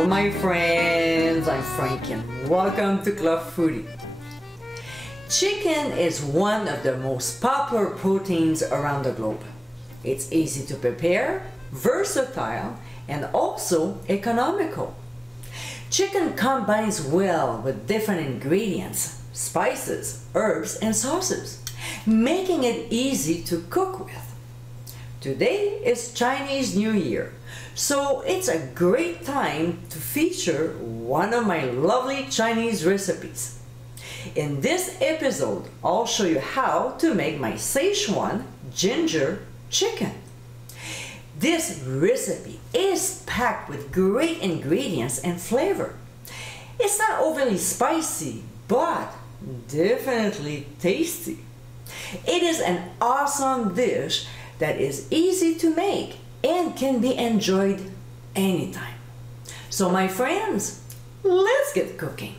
Bonjour my friends, I'm Frankie and welcome to Club Foodie. Chicken is one of the most popular proteins around the globe. It's easy to prepare, versatile, and also economical. Chicken combines well with different ingredients, spices, herbs, and sauces, making it easy to cook with. Today is Chinese New Year, so it's a great time to feature one of my lovely Chinese recipes. In this episode, I'll show you how to make my Szechuan Ginger Chicken. This recipe is packed with great ingredients and flavor. It's not overly spicy, but definitely tasty. It is an awesome dish that is easy to make and can be enjoyed anytime. So my friends, let's get cooking.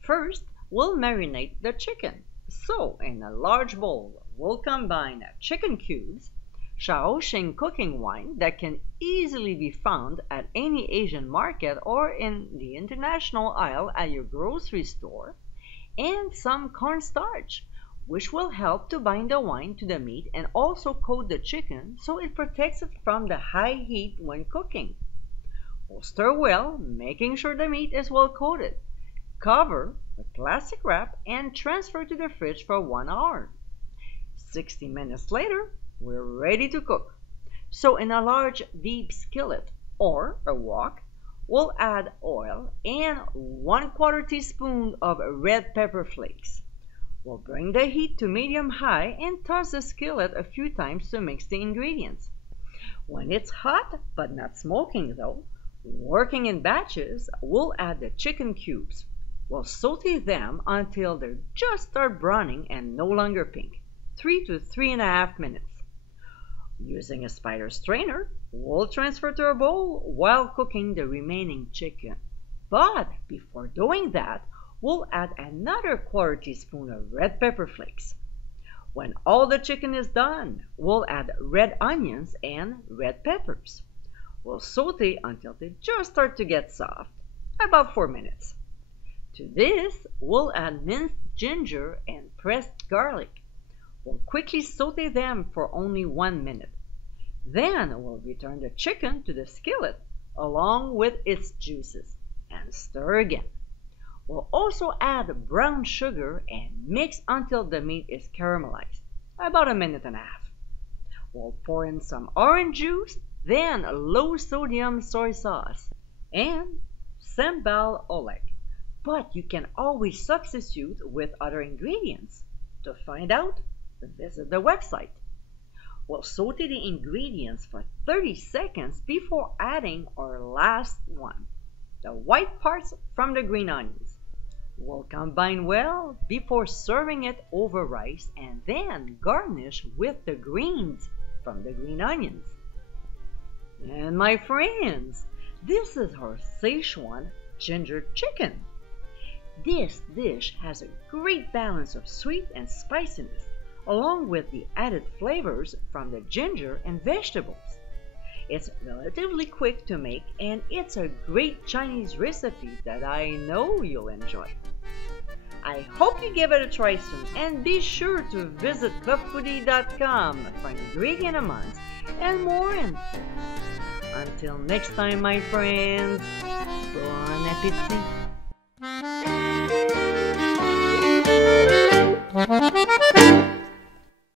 First, we'll marinate the chicken. So in a large bowl, we'll combine chicken cubes, Szechuan cooking wine that can easily be found at any Asian market or in the international aisle at your grocery store, and some cornstarch, which will help to bind the wine to the meat and also coat the chicken so it protects it from the high heat when cooking. We'll stir well, making sure the meat is well coated. Cover with plastic wrap and transfer to the fridge for 1 hour. 60 minutes later, we're ready to cook. So in a large deep skillet or a wok, we'll add oil and 1/4 teaspoon of red pepper flakes. We'll bring the heat to medium-high and toss the skillet a few times to mix the ingredients. When it's hot but not smoking though, working in batches, we'll add the chicken cubes. We'll saute them until they just start browning and no longer pink, 3 to 3.5 minutes. Using a spider strainer, we'll transfer to a bowl while cooking the remaining chicken. But before doing that, we'll add another 1/4 teaspoon of red pepper flakes. When all the chicken is done, we'll add red onions and red peppers. We'll saute until they just start to get soft, about 4 minutes. To this, we'll add minced ginger and pressed garlic. We'll quickly saute them for only 1 minute. Then we'll return the chicken to the skillet along with its juices and stir again. We'll also add brown sugar and mix until the meat is caramelized, about 1.5 minutes. We'll pour in some orange juice, then low sodium soy sauce, and sambal oleg. But you can always substitute with other ingredients. To find out, visit the website. We'll saute the ingredients for 30 seconds before adding our last one, the white parts from the green onions. We'll combine well before serving it over rice and then garnish with the greens from the green onions. And my friends, this is our Szechuan Ginger Chicken. This dish has a great balance of sweet and spiciness, along with the added flavors from the ginger and vegetables. It's relatively quick to make, and it's a great Chinese recipe that I know you'll enjoy. I hope you give it a try soon, and be sure to visit clubfoodie.com for ingredient amounts and more info. Until next time, my friends, bon appétit!